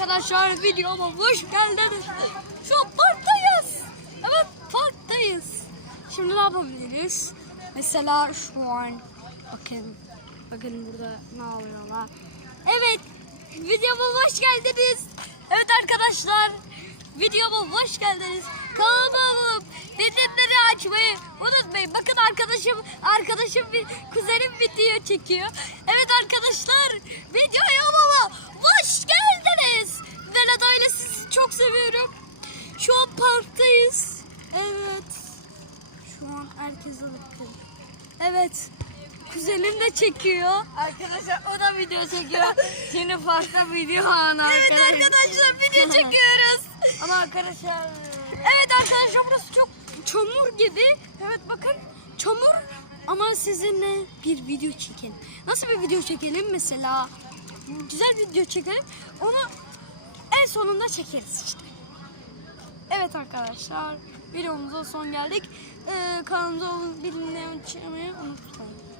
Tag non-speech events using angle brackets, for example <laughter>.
arkadaşlar videoma hoş geldiniz. Şu an parktayız. Evet parktayız. Şimdi ne yapabiliriz? Mesela şu an bakın bakın burada ne oluyorlar. Evet videoma hoş geldiniz. Evet arkadaşlar videoma hoş geldiniz. Kanalıma bildirimleri açmayı unutmayın. Bakın arkadaşım arkadaşım bir kuzenim video çekiyor. Evet arkadaşlar seviyorum. Şu an parktayız. Evet. Şu an herkese bakın. Evet. Kuzenim de çekiyor. Arkadaşlar o da video çekiyor. <laughs> Şimdi farklı video anı Evet arkadaşlar video <laughs> çekiyoruz. Ama arkadaşlar Evet arkadaşlar burası çok çamur gibi. Evet bakın çamur ama sizinle bir video çekelim. Nasıl bir video çekelim mesela? Güzel bir video çekelim. Onu sonunda çekeriz işte. Evet arkadaşlar videomuza son geldik. Ee, kanalımıza abone olmayı unutmayın.